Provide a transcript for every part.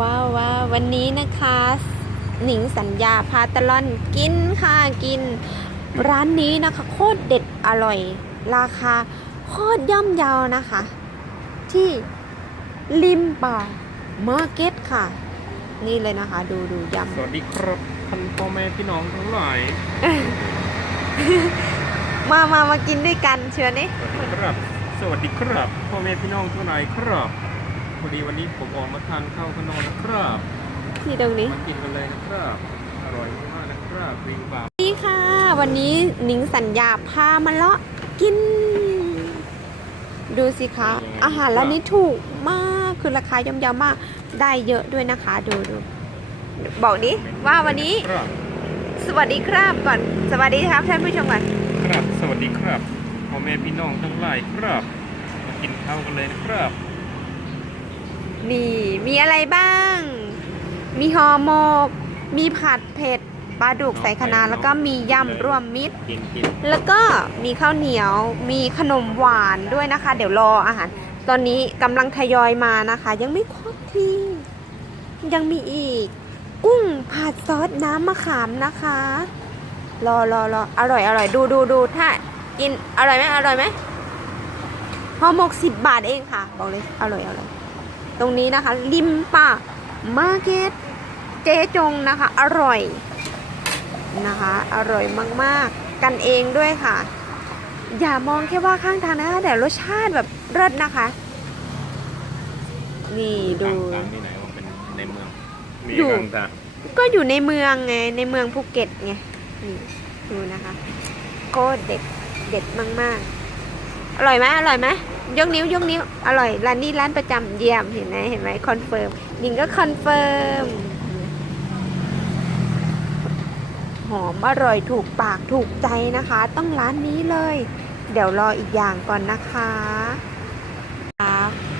ว้าวว้าววันนี้นะคะ หนิงสัญญาพาตะลอนกินค่ะกิน ร้านนี้นะคะ โคตรเด็ดอร่อย ราคาโคตรย่อมเยาวนะคะ ที่ริมป่ามาร์เก็ตค่ะ นี่เลยนะคะ ดูดูยสวัสดีครับท่านพ่อแม่พี่น้องทั้งหลายำมามามากินด้วยกันเชิญนี่สวัสดีครับ สวัสดีครับพ่อแม่พี่น้องทั้งหลายครับ พอดีวันนี้ผมออกมาทานข้าวข้างนอกนะครับที่ตรงนี้มากินกันเลยนะครับ อร่อยมากนะครับริงบานี่ค่ะ วันนี้หนิงสัญญาพามาเลาะกิน ดูสิคะ อาหารร้านนี้ถูกมากคือราคาย่อมเยาวมากได้เยอะด้วยนะคะ ดูดูบอกดิว่าวันนี้ครับสวัสดีครับก่อน สวัสดีครับท่านผู้ชมก่อนครับ สวัสดีครับพ่อแม่พี่น้องทั้งหลายครับ มากินข้าวกันเลยนะครับ นี่มีอะไรบ้าง มีห่อหมก มีผัดเผ็ดปลาดุกใส่คะน้าแล้วก็มียำรวมมิตร กินกินแล้วก็มีข้าวเหนียว มีขนมหวานด้วยนะคะ เดี๋ยวรออาหาร ตอนนี้กำลังทยอยมานะคะ ยังไม่ครบที ยังมีอีก กุ้งผัดซอสน้ำมะขามนะคะ รอรอรออร่อยอร่อยดูดูดูถ้ากินอร่อยไหมอร่อยไหมห่อหมกสิบบาทเองค่ะ บอกเลยอร่อยอร่อย ตรงนี้นะคะริมป่ามาร์เก็ตเจ๊จงนะคะ อร่อยนะคะ อร่อยมาก ๆ กันเองด้วยค่ะ อย่ามองแค่ว่าข้างทางนะคะแต่รสชาติแบบเลิศนะคะ นี่ดูต่างๆที่ไหนว่าเป็นในเมือง มีอยู่ ต่างก็อยู่ในเมืองไงในเมืองภูเก็ตไงนี่ดูนะคะ โคตรเด็ดเด็ดมาก ๆ อร่อยไหมอร่อยไหม ยกนิ้วยกนิ้ว อร่อย ร้านนี้ร้านประจำเยี่ยม เห็นไหมเห็นไหมคอนเฟิร์มยิงก็คอนเฟิร์ม หอมอร่อยถูกปากถูกใจนะคะ ต้องร้านนี้เลย เดี๋ยวรออีกอย่างก่อนนะคะ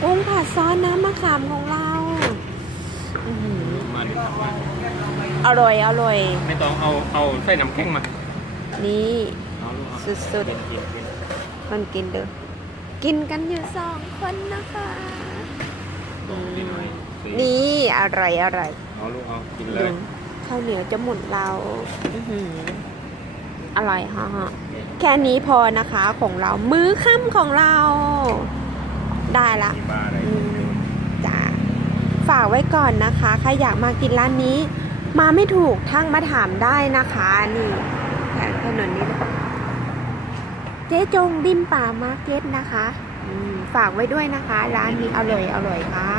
กุ้งผัดซอสน้ำมะขามของเราอื้อหือๆมาดิครับมาอร่อยอร่อย ไม่ต้องเอาเอาใส่น้ำแข็งมา นี่เอาลูกเอาสุดกินกินกินๆมันกินเด้อ กินกันอยู่สองคนนะคะลองกินหน่อยสินี่อร่อยอร่อยเอาลูกเอากินเลดูยข้าวเหนียวจะหมุนเราอื้อหืออร่อยฮะฮะแค่นี้พอนะคะของเรามื้อค่ำของเรา ได้ละมีบาร์อะไรอืมจ้าฝากไว้ก่อนนะคะใครอยากมากินร้านนี้ มาไม่ถูกทั้งมาถามได้นะคะ นี่แผงถนนนี้ เจ๊จงริมป่ามาร์เก็ตนะคะฝากไว้ด้วยนะคะ ร้านนี้อร่อยอร่อยค่ะ